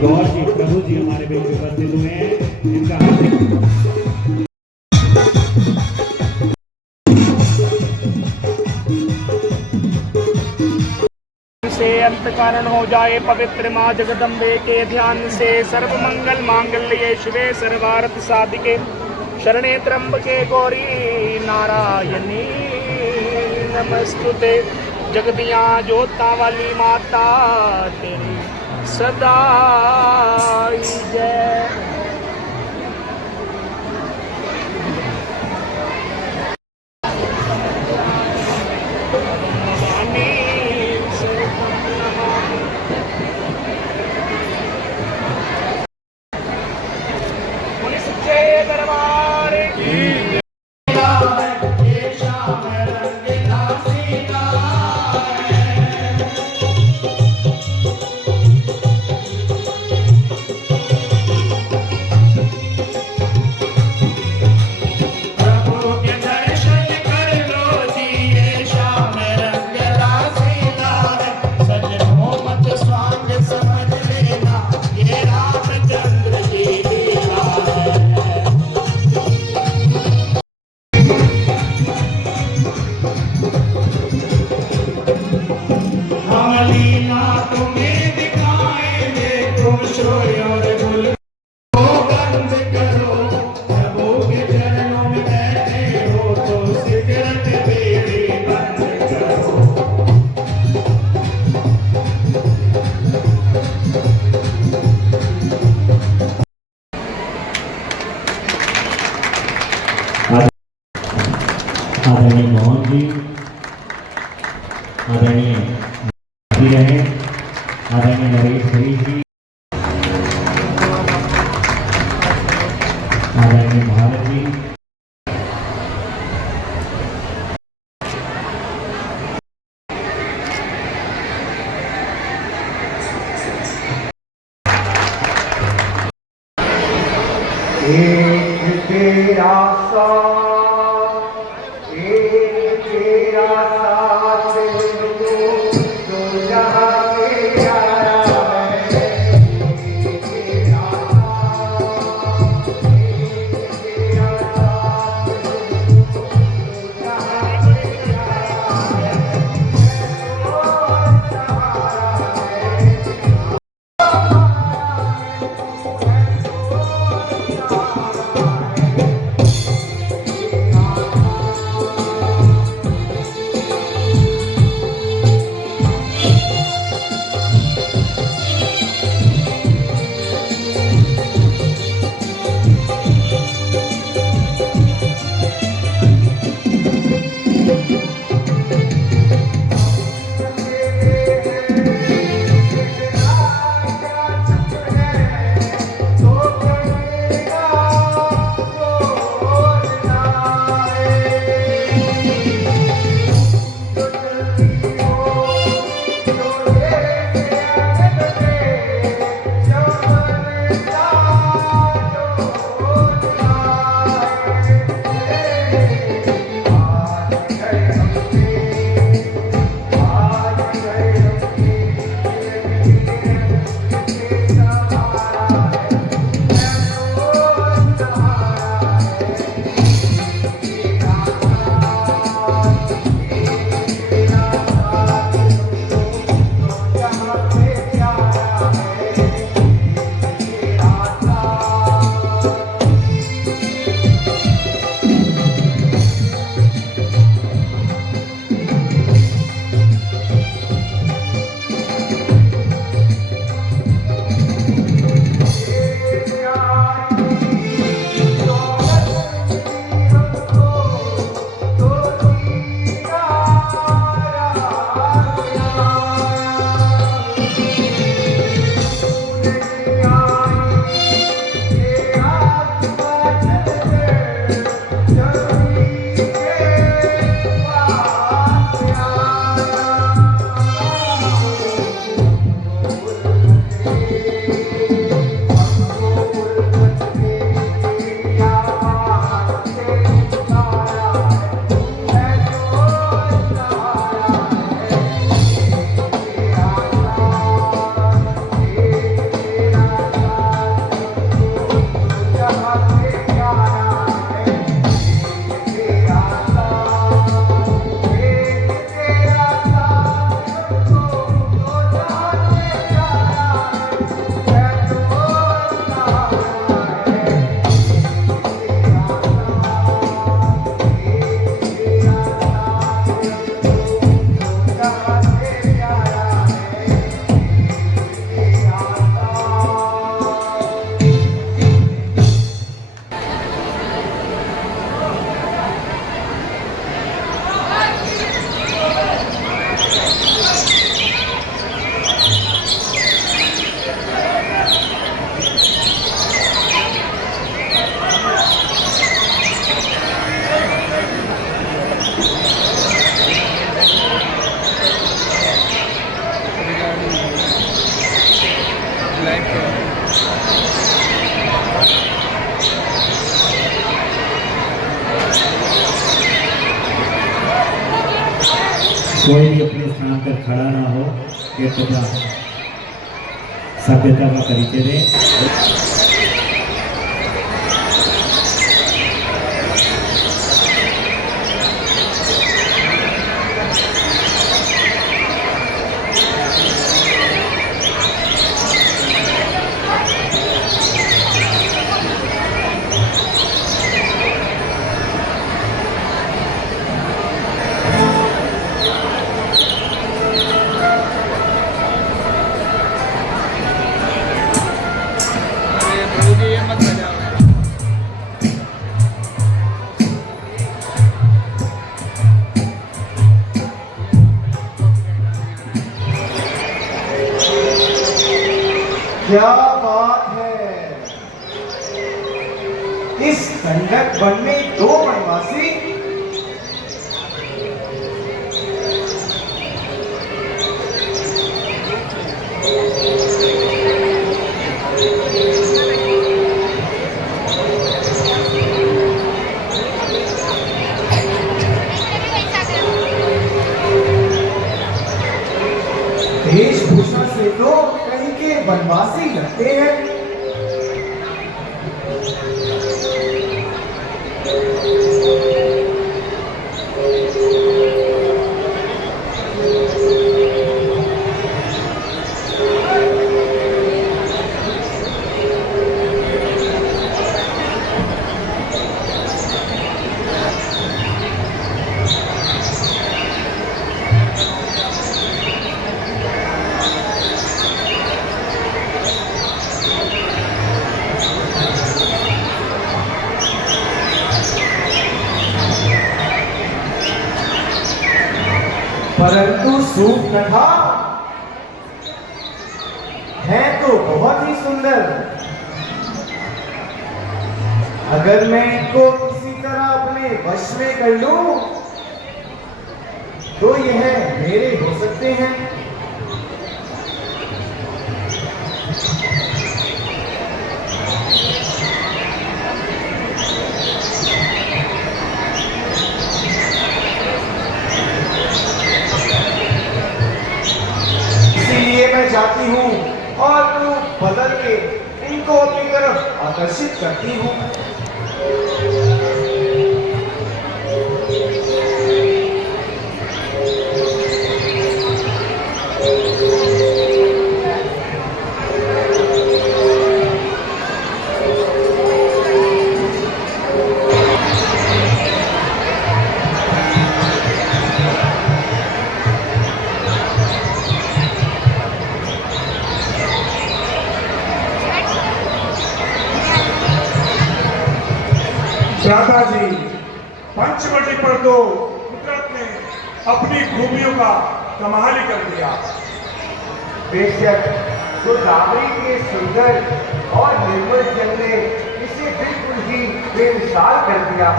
गौर जी प्रभु जी हमारे बीच उपस्थित हुए हैं, जिनका हार्दिक से अंत कारण हो जाए पवित्र माँ जगदम्बे के ध्यान से सर्व मंगल मांगल्ये शिवे सर्वार्थ साधिके शरणे त्र्यंबके गौरी नारायणी नमस्तुते। जगदिया जोता वाली माता तेरी सदा जय। आदरणीय मोहन जी, आदरणीय रहे, आदरणीय नरेश हरीश जी, आदरणीय भारत जी, एक तेरा कोई भी अपने स्थान पर खड़ा ना हो, ये तथा सभ्यता का परिचय दे। क्या बात है, इस दंडक वन में 2 वनवासी। वेशभूषा से तो कहीं के वनवासी लगते हैं। परंतु सूफ कथा है तो बहुत ही सुंदर। अगर मैं इनको किसी तरह अपने वश में कर लूं तो यह मेरे हो सकते हैं। मैं जाती हूँ और रूप बदल के इनको अपनी तरफ आकर्षित करती हूँ। दादाजी, पंचवटी पर तो कुदरत ने अपनी खूबियों का कमाल ही कर दिया। बेशक गोदावरी के सुंदर और निर्मल जल ने इसे बिल्कुल ही बेमिसाल कर दिया।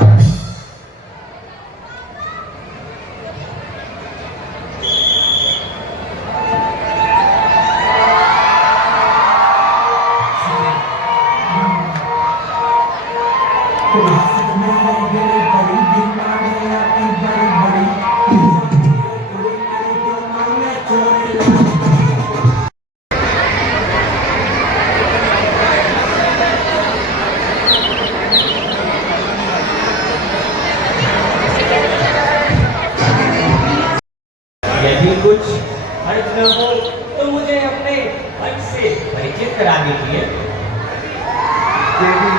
यदि कुछ हर्ज न हो तो मुझे अपने वंश से परिचित करा दीजिए। देवी,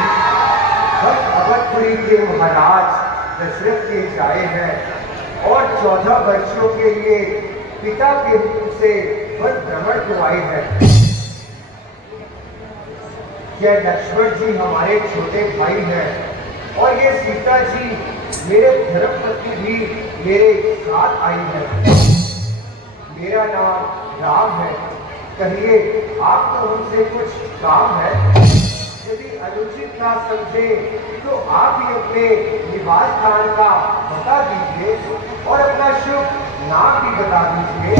हम अवधपुरी के महाराज दशरथ के जाए हैं और 14 वर्षों के लिए पिता के हुक्म से वन भ्रमण को आए हैं। यह लक्ष्मण जी हमारे छोटे भाई हैं और ये सीता जी मेरे धर्मपत्नी भी मेरे साथ आई है। मेरा नाम राम है। कहिए, आपको हमसे कुछ काम है? यदि अनुचित ना समझे तो आप ही अपने निवास स्थान का बता दीजिए और अपना शुभ नाम भी बता दीजिए।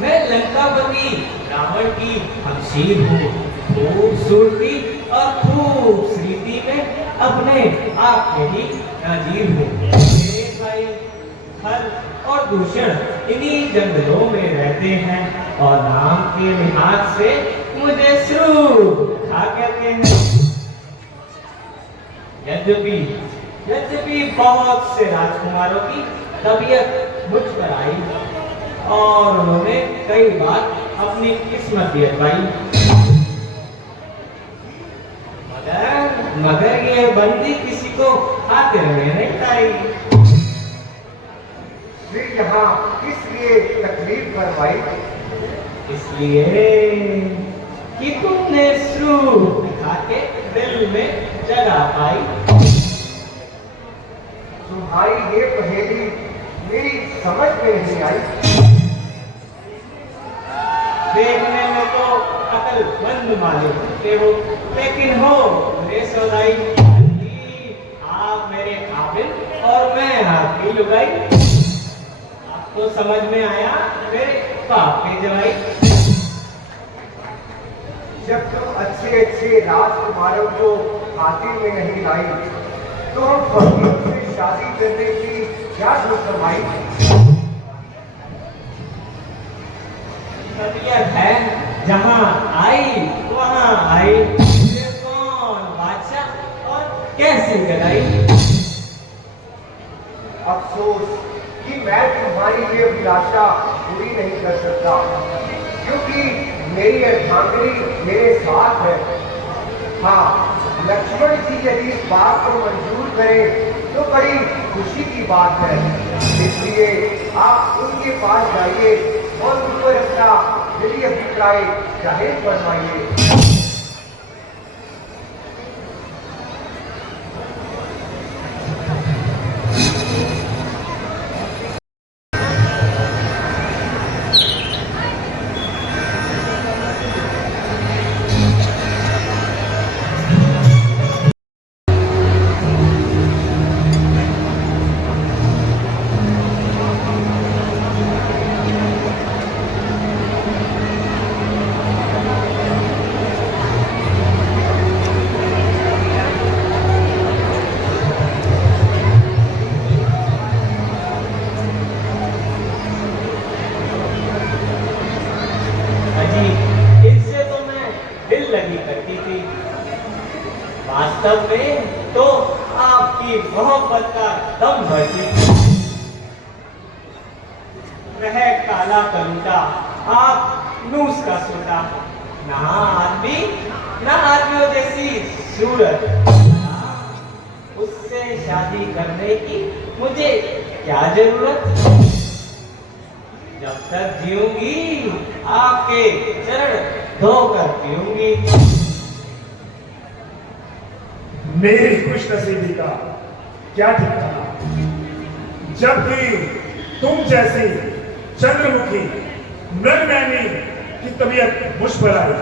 मैं लंकापति रावण की हमशीर हूँ। खूबसूरती और खूबसूरती में अपने आप में ही नाजीर हूँ। मेरे भाई हर और दूषण इन्हीं जंगलों में रहते हैं और नाम के लिहाज से मुझे श्रू खा कहते हैं। यद्यपि बहुत से राजकुमारों की तबीयत मुझ पर आई और उन्होंने कई बार अपनी किस्मत भी आजमाई, मगर ये बंदी किसी को हाथ में नहीं आई। फिर यहाँ किस लिए तकलीफ करवाई? इसलिए कि तुमने श्रू खा के दिल में जगह पाई। तुम्हारी ये पहेली मेरी समझ में नहीं आई। देखने में तो अकलमंद मालूम होते हो, लेकिन हो मेरे सौदाई। आप मेरे काबिल और मैं आपकी लुगाई। आपको समझ में आया मेरे बाप के जवाई। जब तुम अच्छे अच्छे राजकुमारों को खातिर में नहीं लाई तो हम फकीरों से शादी करने की क्या सोच आई? तबीयत है जहाँ आई वहाँ आई। ये कौन बादशाह और कैसी गदाई? अफसोस कि मैं तुम्हारी ये अभिलाषा पूरी नहीं कर सकता, क्योंकि मेरी अर्धांगिनी मेरे साथ है। हाँ, लक्ष्मण जी यदि इस बात को मंजूर करें तो बड़ी खुशी की बात है। इसलिए आप उनके पास जाइए और उन पर अपना दिली अभिप्राय जाहिर फरमाइए। वास्तव में तो आपकी मोहब्बत का दम भरती। वह काला कलूटा, आप नूस का सोटा, ना आदमी ना आदमियों जैसी सूरत। उससे शादी करने की मुझे क्या जरूरत? जब तक जीऊंगी आपके चरण धोकर पीऊंगी। मेरी खुशनसीबी का क्या ठिकाना, जबकि तुम जैसी चंद्रमुखी मृगनयनी की तबीयत मुझ पर आई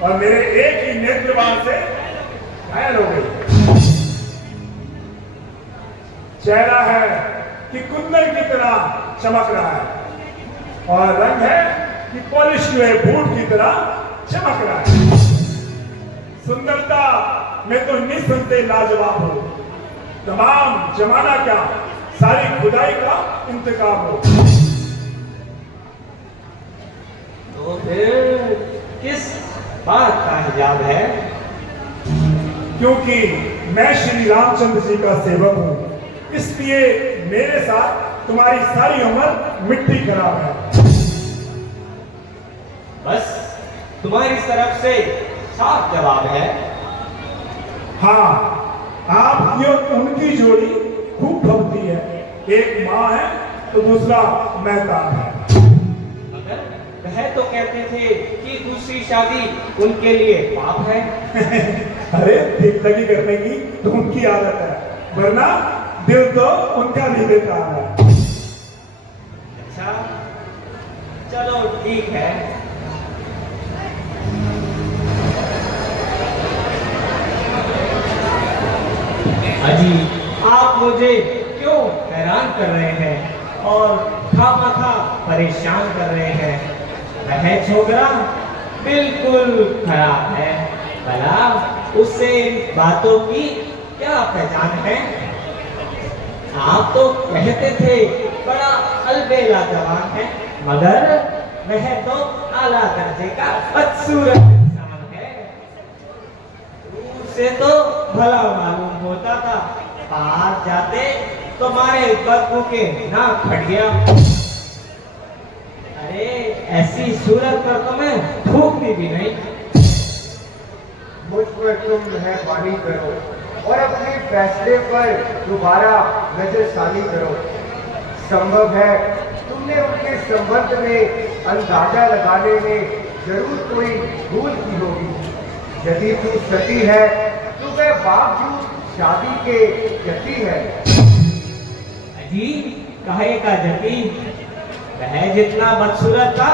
और मेरे एक ही नेत्रबाण से घायल हो गई। चेहरा है कि कुंदन की तरह चमक रहा है और रंग है कि पॉलिश हुए बूट की तरह चमक रहा है। सुंदरता में तो निसंदेह लाजवाब हो, तमाम जमाना क्या सारी खुदाई का इंतकाम हो। तो फिर किस बात का हिजाब है? क्योंकि मैं श्री रामचंद्र जी का सेवक हूँ, इसलिए मेरे साथ तुम्हारी सारी उम्र मिट्टी खराब है। बस तुम्हारी तरफ से साफ जवाब है। हाँ, आपकी और उनकी जोड़ी खूब भवती है। एक माँ है तो दूसरा मेहताब है। मगर वह तो कहते थे कि दूसरी शादी उनके लिए पाप है। अरे दिल लगी करने की तो उनकी आदत है, वरना दिल तो उनका भी देता है। अच्छा, चलो ठीक है। अजी, आप मुझे क्यों हैरान कर रहे हैं और खामखा परेशान कर रहे हैं? वह छोकरा बिल्कुल खराब है। भला उससे इन बातों की क्या पहचान है? आप तो कहते थे बड़ा अलबेला जवान है, मगर वह तो आला दर्जे का बदसूरत इंसान है। उससे तो भला मालूम होता था, पास जाते तुम्हारे बदबू के नाक फट गया। अरे ऐसी सूरत पर तो मैं थूकती भी नहीं। मुझ पर तुम मेहरबानी करो और अपने फैसले पर दोबारा नजरसानी करो। संभव है तुमने उनके संबंध में अंदाजा लगाने में जरूर कोई भूल की होगी। यदि तू सती है तो वह बावजूद शादी के यती है। अजी कहे का जती, वह जितना बदसूरत था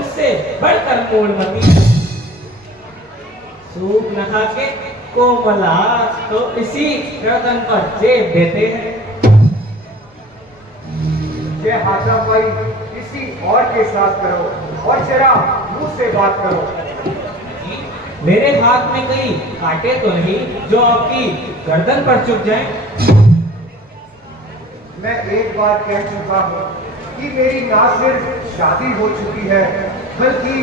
उससे बढ़कर मूलमती। सूप न खा के कोमला तो इसी गर्दन पर जेब देते हैं। ये हाथापाई किसी और के साथ करो और जरा मुंह से बात करो। मेरे हाथ में कई कांटे तो नहीं जो आपकी गर्दन पर चुभ जाएं? मैं एक बार कह चुका हूँ कि मेरी ना सिर्फ शादी हो चुकी है बल्कि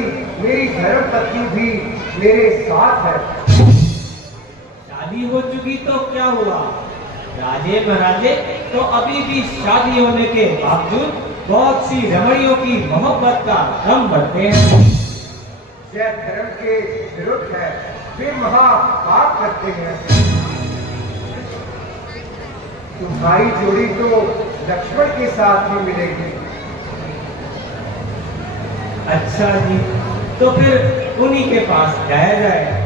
मेरी धर्मपत्नी भी मेरे साथ है। शादी हो चुकी तो क्या हुआ? राजे महाराजे तो अभी भी शादी होने के बावजूद बहुत सी रमणियों की मोहब्बत का गम बढ़ते हैं। यह धर्म के विरुद्ध है, वे महापाप करते हैं। तुम्हारी जोड़ी तो लक्ष्मण के साथ ही मिलेगी। अच्छा जी, तो फिर उन्हीं के पास जाया जाए।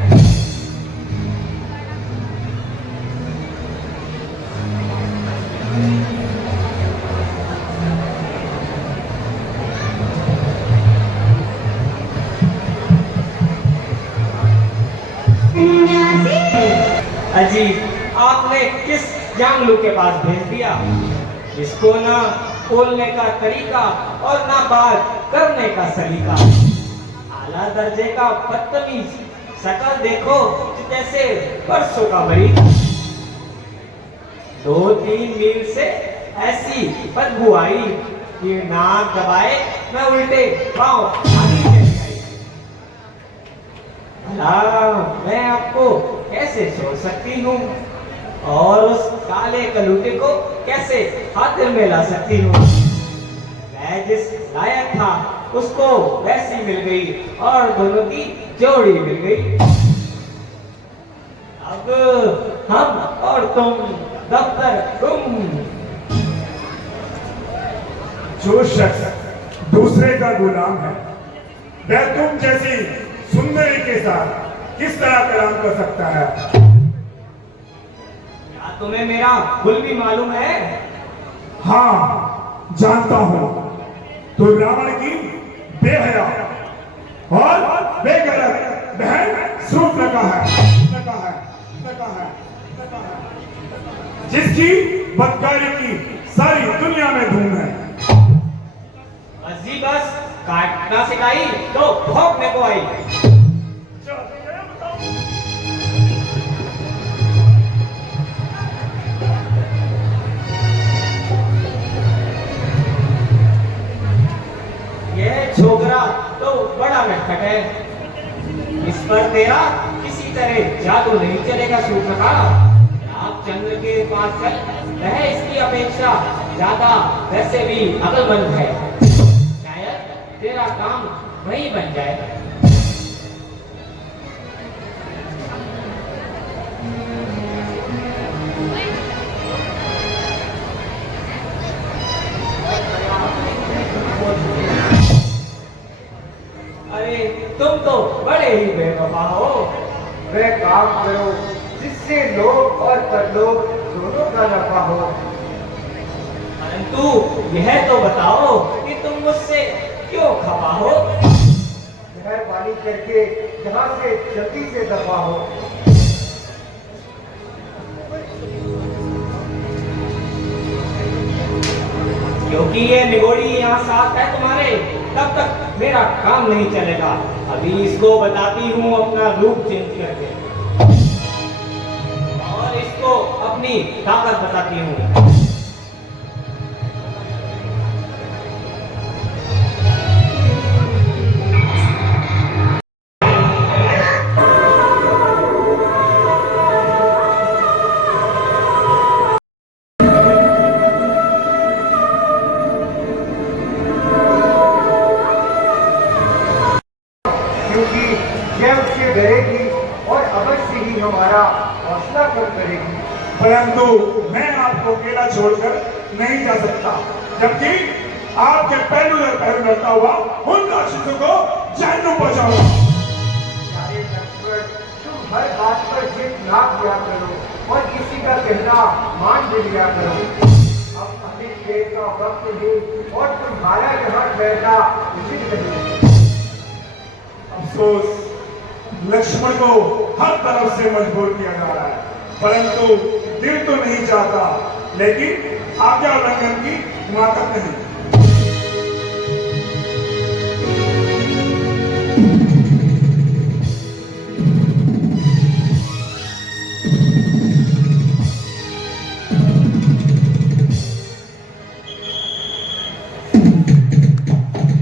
अजी आपने किस जांगलू के पास भेज दिया, जिसको ना बोलने का तरीका और ना बात करने का सलीका। आला दर्जे का बदतमीज, शकल देखो जैसे परसों का मरीज। 2-3 मील से ऐसी बदबू आई कि नाक दबाए मैं उल्टे पांव आगे चली आई। भला मैं आपको कैसे छोड़ सकती हूँ और उस काले कलूटे को कैसे हाथ में ला सकती हूँ? मैं जिस लायक था उसको वैसी मिल गई और दोनों की जोड़ी मिल गई। अब हम और तुम दफ्तर तुम। जो शख्स दूसरे का गुलाम है वह तुम जैसी सुंदरी के साथ किस तरह कलाम कर सकता है? क्या तुम्हें मेरा गुल भी मालूम है? हाँ जानता हूं। तो रावण की बेहया और बेगैरत बहन शूर्पणखा है, जिसकी बदकारी की सारी दुनिया में धूम है। बस जी बस, काटना सिखाई तो भौंकने को आई। ये छोकरा तो बड़ा नटखट है, इस पर तेरा किसी तरह जादू नहीं चलेगा। शूर्पणखा आप चंद्र के पास चल, वह इसकी अपेक्षा ज्यादा वैसे भी अक्लमंद है। शायद तेरा काम वही बन जाए। अरे तुम तो बड़े ही बेवफा हो। वह काम करो जिससे लोग और परलोक दोनों का नफा हो। परंतु यह तो बताओ कि तुम मुझसे क्यों खफा हो? मेहरबानी करके यहाँ से जल्दी से दफा हो। क्योंकि ये निगोड़ी यहाँ साथ है तुम्हारे, तब तक मेरा मेरा काम नहीं चलेगा। अभी इसको बताती हूँ अपना रूप चेंज करके, और इसको अपनी ताकत बताती हूँ। क्योंकि यह उससे डरेगी और अवश्य ही हमारा हौसला कम करेगी। परंतु मैं आपको अकेला छोड़कर नहीं जा सकता, जबकि आपके पहलू दर पहलू लड़ता हुआ उन राक्षसों को जहन्नुम पहुंचाऊंगा। प्यारे लक्ष्मण, तुम हर बात पर जिद ना किया करो और किसी का कहना मान भी लिया करो। अब अधिक देर का वक्त नहीं और तुम्हारा यहाँ ठहरना उचित नहीं। अफसोस, लक्ष्मण को हर तरफ से मजबूर किया जा रहा है, परंतु दिल तो नहीं चाहता, लेकिन आज्ञा उल्लंघन की हिमाकत नहीं।